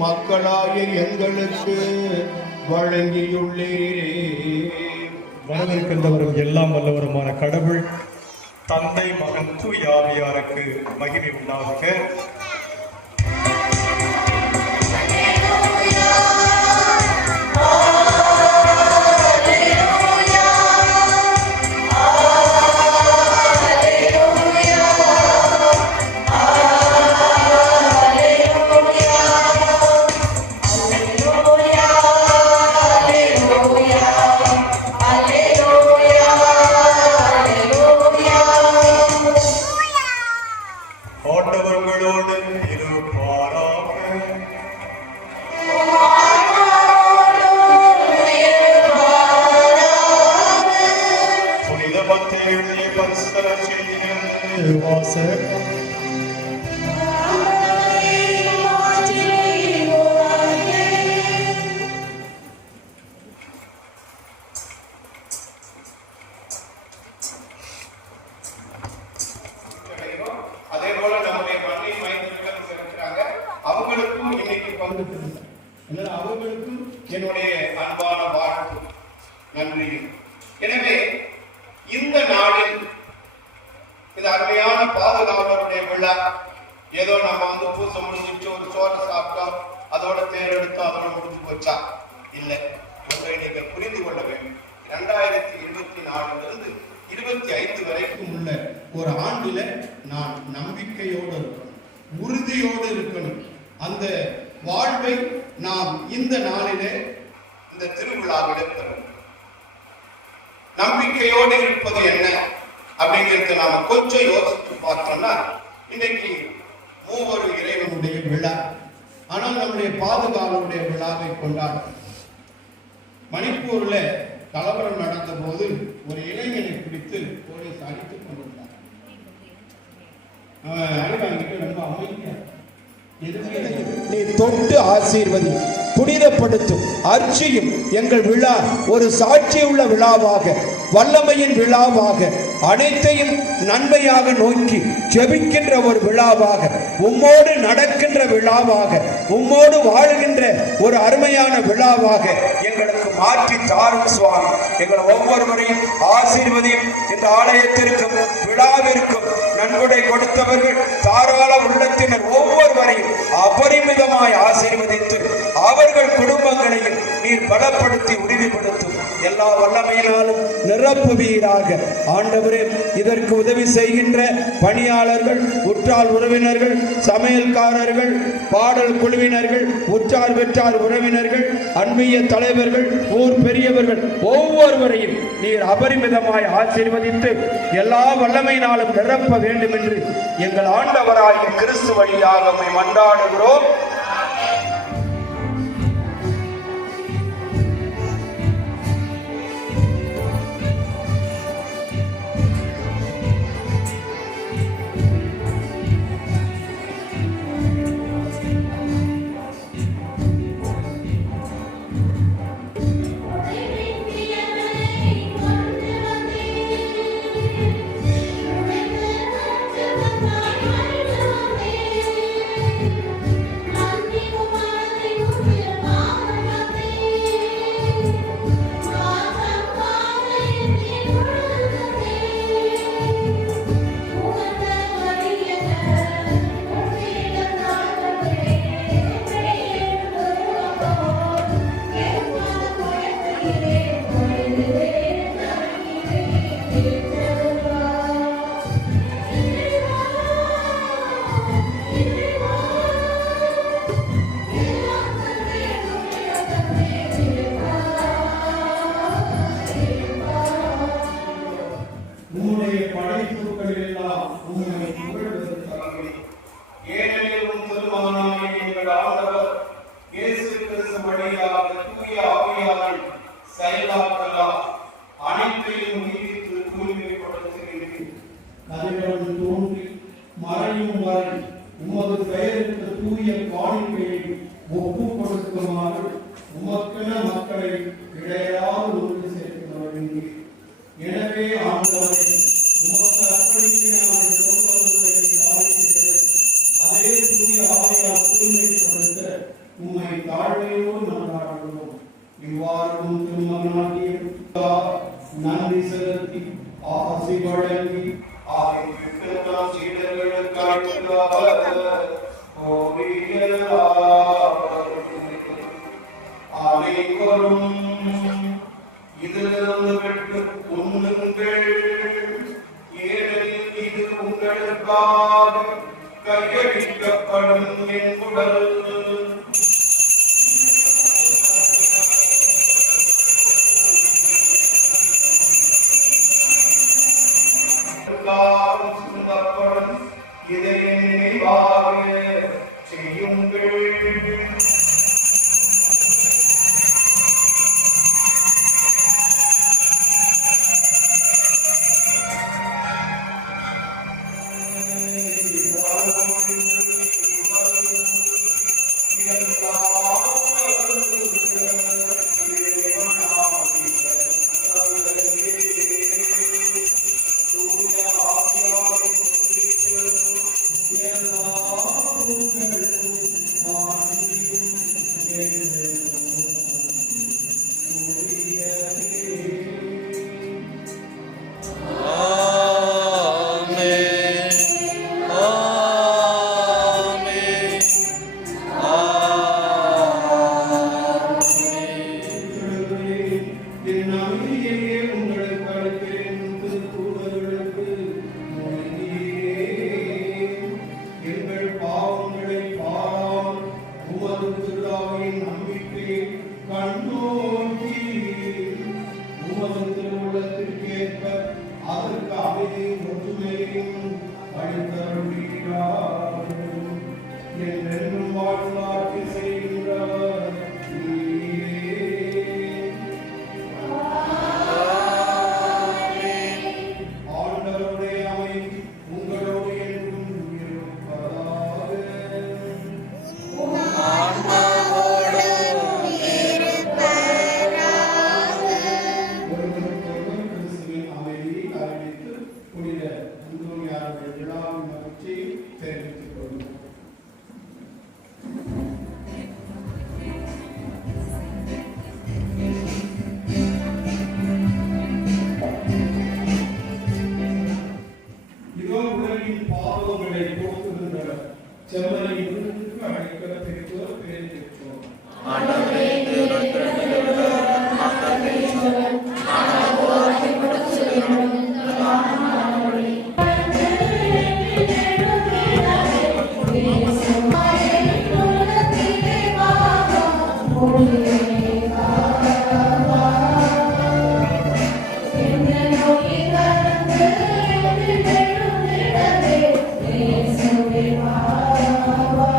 மக்களாய எங்களுக்கு வழங்கியுள்ளீரே. வரவிருக்கின்றவரும் எல்லாம் வல்லவருமான கடவுள் தந்தை மகன் தூய ஆவியாருக்கு மகிமை உண்டாகுக. அவர்களுக்கும் என்னுடைய அன்பான வாழ்த்து நன்றி. எனவே இந்த நாளில் இந்த அருமையான பாதுகாவலருடைய விழா ஏதோ நம்ம பூசை முடிஞ்சிட்டு ஒரு சோறு சாப்பிட்டோம், அதோட தேர்ந்தெடுத்தோம், அதோட முடிஞ்சு போச்சா? இல்லை. ஒன்றை நீங்கள் புரிந்து கொள்ள வேண்டும். 2024 25 வரைக்கும் உள்ள ஒரு ஆண்டில நான் நம்பிக்கையோடு இருக்கணும், உறுதியோடு இருக்கணும். அந்த வாழ்வை நாம் இந்த நாளிலே இந்த திருவிழாவில் பெறும். நம்பிக்கையோடு இருப்பது என்ன அப்படிங்கிறது நாம கொஞ்சம் யோசித்து பார்த்தோம்னா, இன்னைக்கு மூவரு இறைவனுடைய விழா, ஆனால் நம்முடைய பாதுகாவலுடைய விழாவை கொண்டாடும். மணிப்பூர்ல கலவரம் நடந்த போது ஒரு இளைஞனை பிடித்து போலீஸ் அடித்துக் கொண்டிருந்தார். அவன் அடி வாங்கிட்டு ரொம்ப அமைதியா நீ தொட்டு ஆசீர்வதி, புனிதப்படுத்தும், அர்ச்சியும் எங்கள் விழா ஒரு சாட்சியுள்ள விழாவாக, வல்லமையின் விழாவாக, அனைத்தையும் நன்மையாக நோக்கி ஜெபிக்கின்ற ஒரு விழாவாக, உம்மோடு நடக்கின்ற விழாவாக, உம்மோடு வாழ்கின்ற ஒரு அருமையான விழாவாக எங்களுக்கு மாற்றி தாரும் சுவாமி. எங்கள் ஒவ்வொருவரையும் ஆசீர்வதியும். இந்த ஆலயத்திற்கும் விழாவிற்கும் நன்கொடை கொடுத்தவர்கள், தாராள உள்ளத்தினர் ஒவ்வொருவரையும் அபரிமிதமாய் ஆசீர்வதித்து அவர்கள் குடும்பங்களையும் நீர் பலப்படுத்தி உறுதிப்படுத்தும். எல்லா வல்லமையினாலும் நிரப்புவீராக. ஆண்டவரே, இதற்கு உதவி செய்கின்ற பணியாளர்கள், உற்றார் உறவினர்கள், சமையல்காரர்கள், பாடல் குழுவினர்கள், உற்றார் பெற்றார் உறவினர்கள், அன்பிய தலைவர்கள், ஊர் பெரியவர்கள் ஒவ்வொருவரையும் நீர் அபரிமிதமாய் ஆசீர்வதித்து எல்லா வல்லமையினாலும் நிரப்ப வேண்டும் என்று எங்கள் ஆண்டவராகிய கிறிஸ்து வழியாக மன்றாடுகிறோம். I செயலாற்றலாம் அனைத்தையும் நீடித்து தூய்மைப்படுத்துகிறேன். கதிரவன் தோன்றி மறையும் வரை உமது பெயருக்கு தூய காணிக்கையை ஒப்புக் கொடுக்குமாறு உமக்கென மக்களை இடையராது ஒன்று சேர்க்க வேண்டிய. எனவே ஆண்டவரை உமக்கு அர்ப்பணிக்க நாங்கள் சொல்வதை காணிக்கைகளை அதே தூய ஆவியால் தூய்மைப்படுத்த உம்மை தாழ்மையோடு மன்றாடுகிறோம். இவ்வாறு திருமகனாகிய நன்றி செலுத்தி ஆசி வழங்கி அனைவரும் இதிலிருந்து பெற்று உண்ணுங்கள், ஏனெனில் இது உங்களுக்காக கையளிக்கப்படும் என் உடல். சிந்தப்படும் இதை நினைவாக செய்யுங்கள். Wow.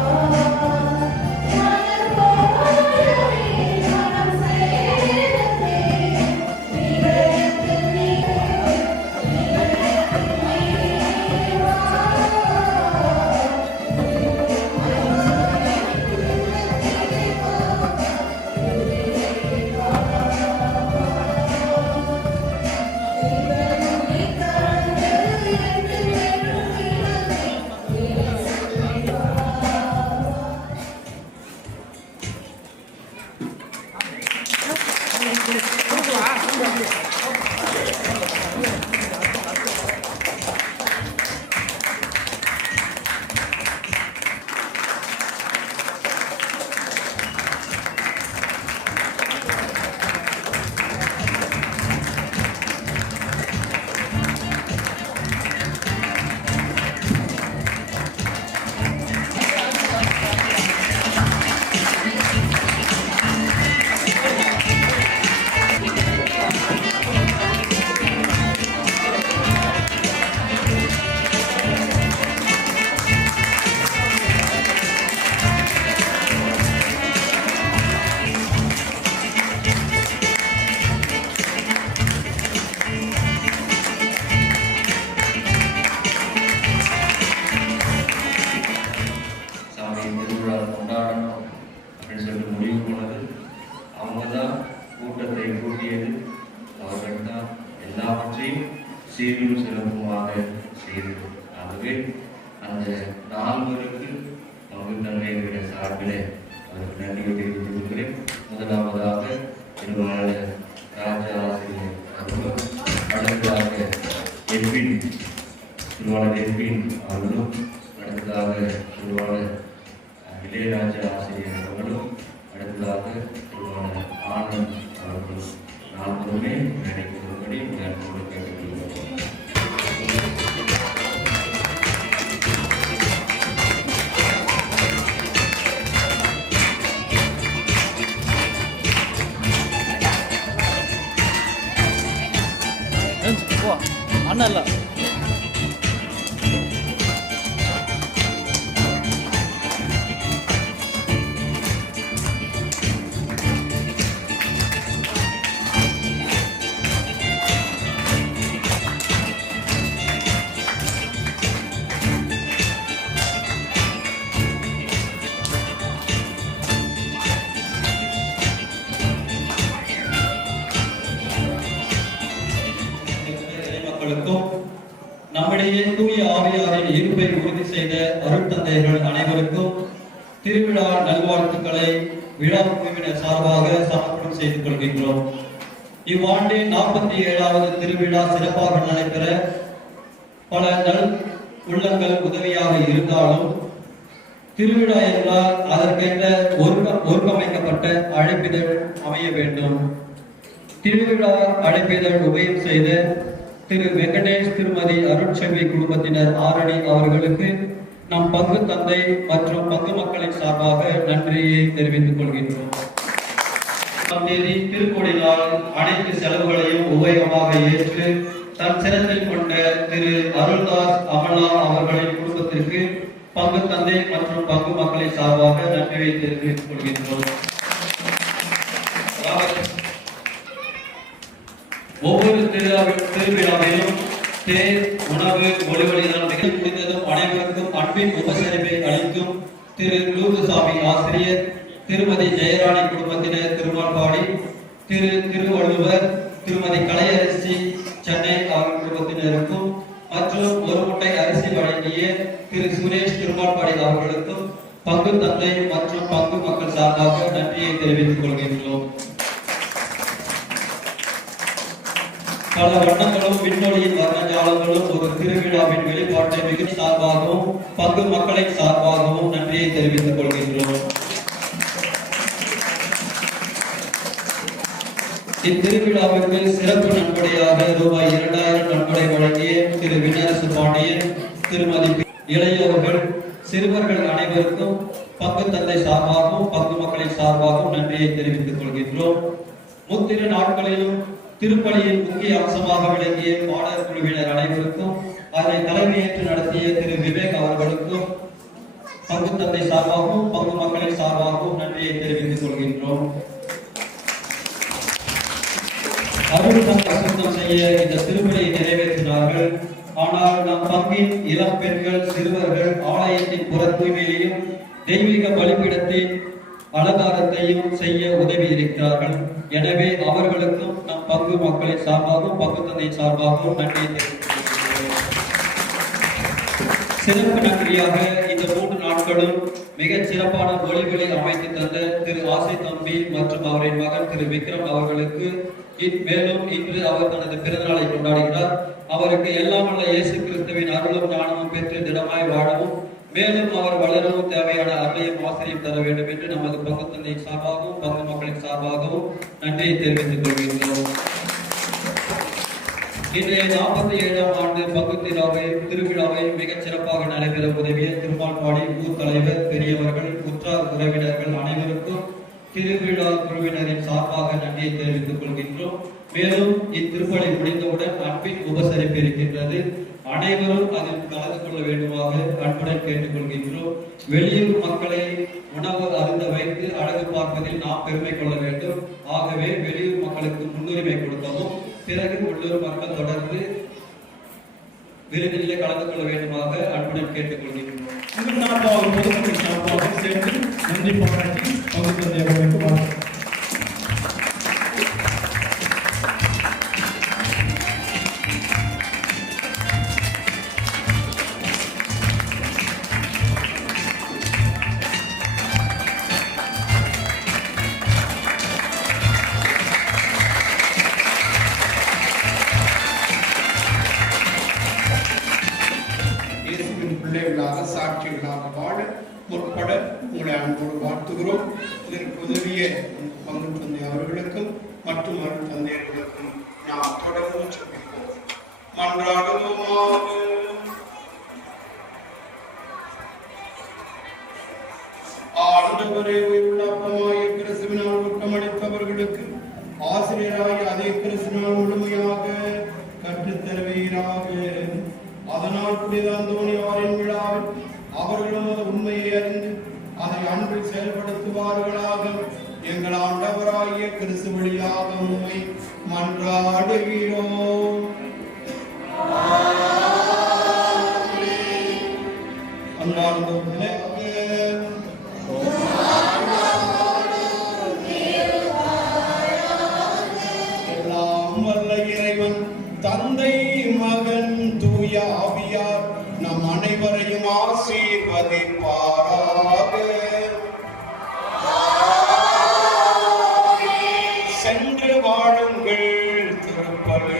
சீரும் சிறப்புமாக செய்தது. ஆகவே அந்த நால்வருக்கு பங்கு தந்தைகளுடைய சார்பிலே அவருக்கு நன்றியை தெரிவித்துக் கொள்கிறேன். முதலாவதாக திருவாளர் ராஜா ஆசிரியர் அவர்களும், அடுத்ததாக திருவாளர் எட்வின் அவர்களும், அடுத்ததாக திருவாளர் இளையராஜா ஆசிரியர் அவர்களும், அடுத்ததாக திருவாளர் ஆனந்த் அவர்களும் நால்வருமே நடைபெறும்படி அன்போடு கேட்டுக்கொள்கிறோம். அண்ணா மக்களுக்கும் நம்மிடையே தூய ஆவியாரின் இருப்பை உறுதி செய்த அருட்தந்தையர்கள் அனைவருக்கும் திருவிழா நல்வாழ்த்துக்களை விழா குழுவினர் சார்பாக சமர்ப்பணம் செய்து கொள்கின்றோம். இவ்வாண்டின் 47வது திருவிழா சிறப்பாக நடைபெற பல நல் உள்ளங்கள் உதவியாக இருந்தாலும் திருவிழா என்றால் அதற்கென்ற ஒருங்கமைக்கப்பட்ட அழைப்பிதழ் அமைய வேண்டும். திருவிழா அழைப்பிதழ் உபயம் செய்த திரு வெங்கடேஷ் திருமதி அருட்செல்வி குடும்பத்தினர் ஆரணி அவர்களுக்கு நம் பங்கு தந்தை மற்றும் பங்கு மக்களின் சார்பாக நன்றியை தெரிவித்துக் கொள்கின்றோம். தேதி திருக்கோடி நாள் அனைத்து செலவுகளையும் உபயோகமாக ஏற்று தன் சிரத்தில் கொண்ட திரு அருள்தாஸ் அமலா அவர்களின் குடும்பத்திற்கு பங்கு தந்தை மற்றும் பங்கு மக்களின் சார்பாக நன்றியை தெரிவித்துக் கொள்கின்றோம். ஒவ்வொரு திருவிழாவிலும் தேர், உணவு, ஒளிவழிதான் நிகழ்ச்சி முடிந்ததும் அனைவருக்கும் அன்பின் உபசரிப்பை அளிக்கும் திரு லூகுசாமி ஆசிரியர், திருமதி ஜெயராணி குடும்பத்தினர் திருமால்பாடி, திருவள்ளுவர், திருமதி கலையரசி சென்னை அவர்கள் குடும்பத்தினருக்கும் மற்றும் ஒரு முட்டை அரிசி வழங்கிய திரு சுரேஷ் திருமால்பாடி அவர்களுக்கும் பங்கு தந்தை மற்றும் பங்கு மக்கள் சார்பாக நன்றியை தெரிவித்துக் கொள்கின்றோம். பல வண்ணங்களும் விண்ணொலியின் வர்ணஜாலங்களும் ஒரு திருவிழாவின் வெளிப்பாட்டை மிக சார்பாகவும் பங்கு மக்களின் சார்பாகவும் நன்றியை தெரிவித்துக் கொள்கின்றோம். இத்திருவிழாவிற்கு சிறப்பு நன்கொடையாக ரூபாய் 2000 நன்கொடை வழங்கிய திரு விண்ணரசு பாண்டியன், திருமதி இளையோர்கள், சிறுவர்கள் அனைவருக்கும் பங்கு தந்தை சார்பாகவும் பங்கு மக்களின் சார்பாகவும் நன்றியை தெரிவித்துக் கொள்கின்றோம். முத்திரு நாட்களிலும் திருப்பலியின் முக்கிய அம்சமாக விளங்கிய பாடல் குழுவினர் அனைவருக்கும் அதனை தலைமையேற்று நடத்திய திரு விவேக் அவர்களுக்கும் பங்கு தந்தை சார்பாகவும் பங்கு மக்களின் சார்பாகவும் நன்றியை தெரிவித்துக் கொள்கின்றோம். அருள் சுத்தம் செய்ய இந்த திருப்பலியை நிறைவேற்றினார்கள். ஆனால் நம் பங்கின் இளம் பெண்கள், சிறுவர்கள் ஆலயத்தின் புற தூய்மையையும் தெய்வீக பலிபீடத்தின் அலங்காரத்தையும் செய்ய உதவி இருக்கிறார்கள். எனவே அவர்களுக்கும் நம் பங்கு மக்களின் சார்பாகவும் பங்கு தந்தையின் சார்பாகவும் நன்றியை தெரிவித்துக் சிறப்பு நன்றியாக இந்த 3 நாட்களும் மிகச் சிறப்பான ஒளிகளை அமைத்து தந்த திரு ஆசை தம்பி மற்றும் அவரின் மகன் திரு விக்ரம் அவர்களுக்கு மேலும் இன்று அவர் தனது பிறந்த நாளை கொண்டாடுகிறார். அவருக்கு எல்லாம் உள்ள இயேசு கிறிஸ்துவின் அருளும் ஞானமும் பெற்று திடமாய் வாழவும் மேலும் அவர் வளரவும் தேவையான அருளையும் ஆசிரியம் தர வேண்டும் என்று நமது பங்கு தந்தையின் சார்பாகவும் பங்கு மக்களின் சார்பாகவும் நன்றியை தெரிவித்துக் கொள்கின்றோம். இன்றைய 47ஆம் ஆண்டு பங்கு திருவிழாவை மிகச் சிறப்பாக நடைபெற உதவிய திருமால்பாடி ஊர் தலைவர், பெரியவர்கள், உற்றார் உறவினர்கள் அனைவருக்கும் திருவிழா குழுவினரின் சார்பாக நன்றியை தெரிவித்துக் கொள்கின்றோம். மேலும் இத்திருப்பலி முடிந்தவுடன் அன்பின் உபசரிப்பு இருக்கின்றது. அனைவரும் அதில் கலந்து கொள்ள வேண்டுமாக அன்புடன் கேட்டுக்கொள்கின்றோம். வெளியூர் மக்களை உணவு அருந்த வைத்து அழகு பார்ப்பதில் நாம் பெருமை கொள்ள வேண்டும். ஆகவே வெளியூர் மக்களுக்கு முன்னுரிமை கொடுக்கவும், பிறகு உள்ளூர் மக்கள் தொடர்ந்து விருதிலே கலந்து கொள்ள வேண்டுமாக அன்புடன் கேட்டுக்கொள்கின்றோம். நன்றி பாராட்டி பங்கு தந்தையர்களுக்கு வாழ்த்துகிறோம். இதற்கு உதவிய பங்கு தந்தை அவர்களுக்கும் மற்றும் அருள் தந்தையர்களுக்கும் நாம் தொடர்ந்து சொல்லிப்போம். மன்றாடுவோமாக. ஆண்டவரே, உள்ளப்பமாய கிறிஸ்துவினால் ஊக்கமளித்தவர்களுக்கு ஆசிரியராய் அதே கிறிஸ்துவினால் முழுமையாக கற்றுத்தருவீராக. அதனால் புனித அந்தோனியாரின் விழாவில் அவர்களும் அந்த உண்மையை அறிந்து அதை அன்பில் செயல்படுத்துவார்களாக. எங்கள் ஆண்டவராகிய கிறிஸ்து வழியாக உம்மை மன்றாடுகிறோம். அன்பார்ந்தவர்களே, எல்லாம் வல்ல இறைவன் தந்தை, மகன், தூய ஆவியார் நம் அனைவரையும் ஆசீர்வதிப்பாராக. சென்று வாழுங்கள். திருப்பலி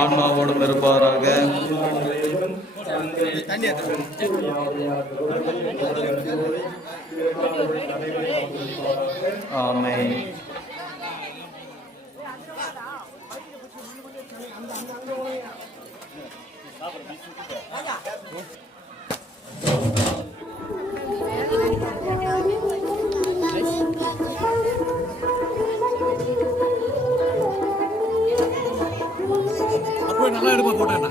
ஆன்மாவோடும் இருப்பாராக. ஆமென். நல்லா எடுப்பா போட்டேன்.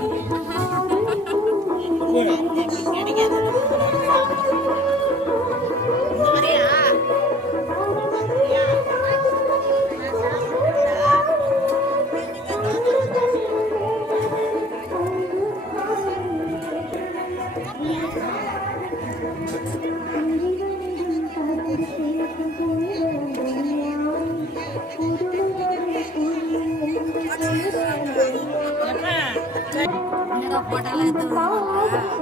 போட்டாலும்